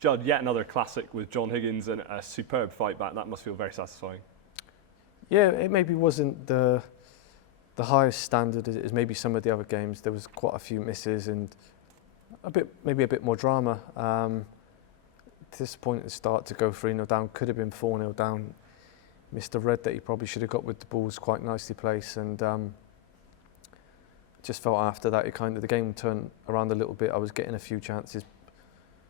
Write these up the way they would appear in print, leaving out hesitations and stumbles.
Judd, yet another classic with John Higgins and a superb fight back. That must feel very satisfying. Yeah, it maybe wasn't the highest standard as maybe some of the other games. There was quite a few misses and maybe a bit more drama. Disappointing start to go 3-0 down. Could have been 4-0 down. Missed a red that he probably should have got with the balls quite nicely placed, and just felt after that the game turned around a little bit. I was getting a few chances.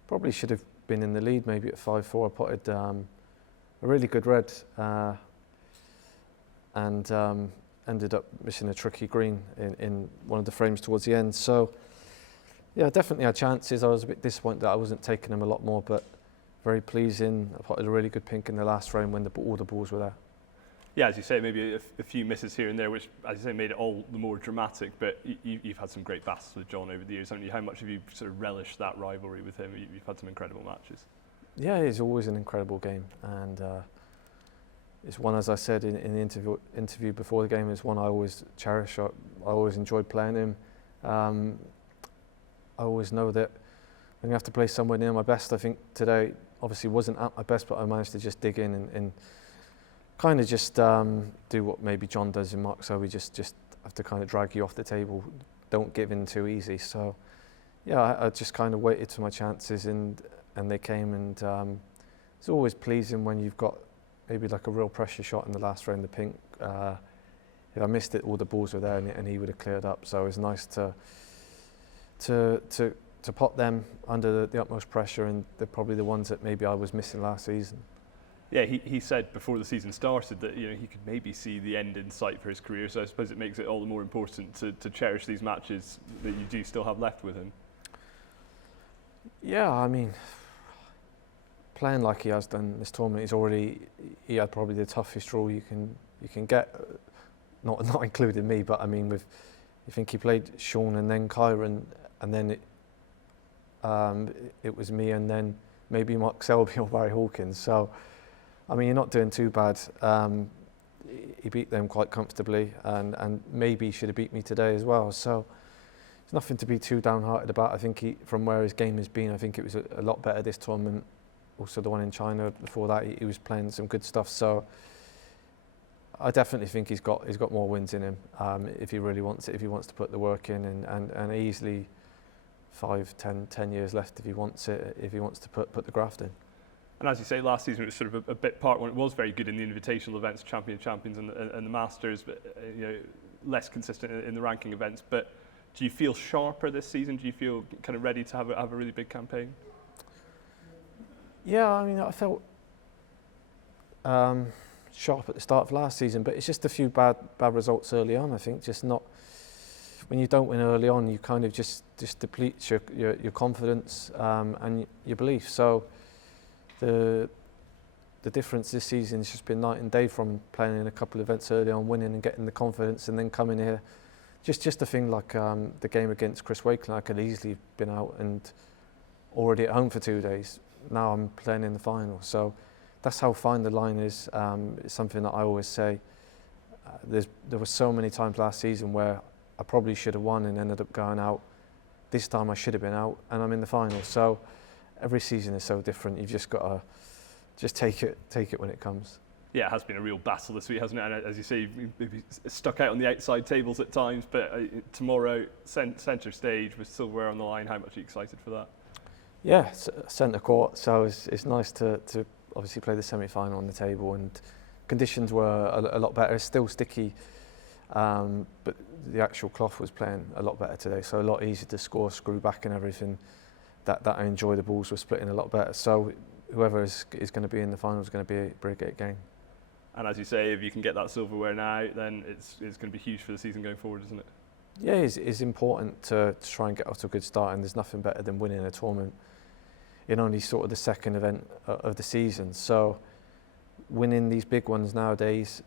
Probably should have been in the lead maybe at 5-4. I potted a really good red and ended up missing a tricky green in one of the frames towards the end. So yeah, definitely had chances. I was a bit disappointed that I wasn't taking them a lot more, but very pleasing. I potted a really good pink in the last frame when all the balls were there. Yeah, as you say, maybe a few misses here and there, which, as you say, made it all the more dramatic. But you've had some great battles with John over the years, haven't you? How much have you sort of relished that rivalry with him? You've had some incredible matches. Yeah, it's always an incredible game, and it's one, as I said in the interview before the game, it's one I always cherish. I always enjoyed playing him. I always know that I'm going to have to play somewhere near my best. I think today obviously wasn't at my best, but I managed to just dig in and kind of just do what maybe John does in Mark. So we just have to kind of drag you off the table. Don't give in too easy. So yeah, I just kind of waited for my chances and they came, and it's always pleasing when you've got maybe like a real pressure shot in the last round, the pink. If I missed it, all the balls were there and he would have cleared up. So it was nice to pot them under the utmost pressure, and they're probably the ones that maybe I was missing last season. Yeah, he said before the season started that he could maybe see the end in sight for his career. So I suppose it makes it all the more important to cherish these matches that you do still have left with him. Yeah, I mean, playing like he has done this tournament, he had probably the toughest draw you can get. Not including me, but I mean, I think he played Sean and then Kyron, and then it was me and then maybe Mark Selby or Barry Hawkins. So I mean, you're not doing too bad. He beat them quite comfortably, and maybe he should have beat me today as well. So there's nothing to be too downhearted about. I think from where his game has been, I think it was a lot better this tournament. Also the one in China before that, he was playing some good stuff. So I definitely think he's got more wins in him if he really wants it, if he wants to put the work in, and easily 5, 10 years left if he wants it, if he wants to put the graft in. And as you say, last season it was sort of a bit part one. It was very good in the invitational events, Champions and the Masters, but less consistent in the ranking events. But do you feel sharper this season? Do you feel kind of ready to have a really big campaign? Yeah, I mean, I felt sharp at the start of last season, but it's just a few bad results early on. I think just not when you don't win early on, you kind of just depletes your confidence and your belief. So the difference this season has just been night and day from playing in a couple of events early on, winning and getting the confidence, and then coming here. Just a thing like the game against Chris Wakeland, I could easily have been out and already at home for 2 days. Now I'm playing in the final. So that's how fine the line is. It's something that I always say. There were so many times last season where I probably should have won and ended up going out. This time I should have been out and I'm in the final. So every season is so different. You've just got to just take it when it comes. Yeah, it has been a real battle this week, hasn't it? And as you say, maybe stuck out on the outside tables at times, but tomorrow, centre stage with Silverware on the line. How much are you excited for that? Yeah, centre court, so it's nice to obviously play the semi-final on the table, and conditions were a lot better. It's still sticky, but the actual cloth was playing a lot better today, so a lot easier to score, screw back and everything. That I enjoy. The balls were splitting a lot better, so whoever is going to be in the final is going to be a very great game. And as you say, if you can get that Silverware now, then it's going to be huge for the season going forward, isn't it? Yeah, it's important to try and get off to a good start, and there's nothing better than winning a tournament in only sort of the second event of the season. So winning these big ones nowadays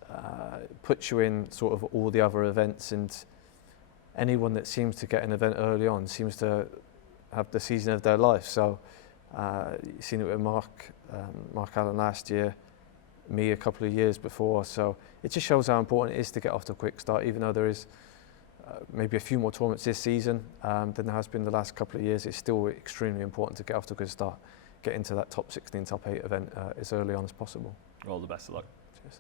puts you in sort of all the other events, and anyone that seems to get an event early on seems to have the season of their life. So you've seen it with Mark Allen last year, me a couple of years before. So it just shows how important it is to get off to a quick start, even though there is maybe a few more tournaments this season than there has been the last couple of years. It's still extremely important to get off to a good start. get into that top 16, top 8 event as early on as possible. All the best of luck. Cheers.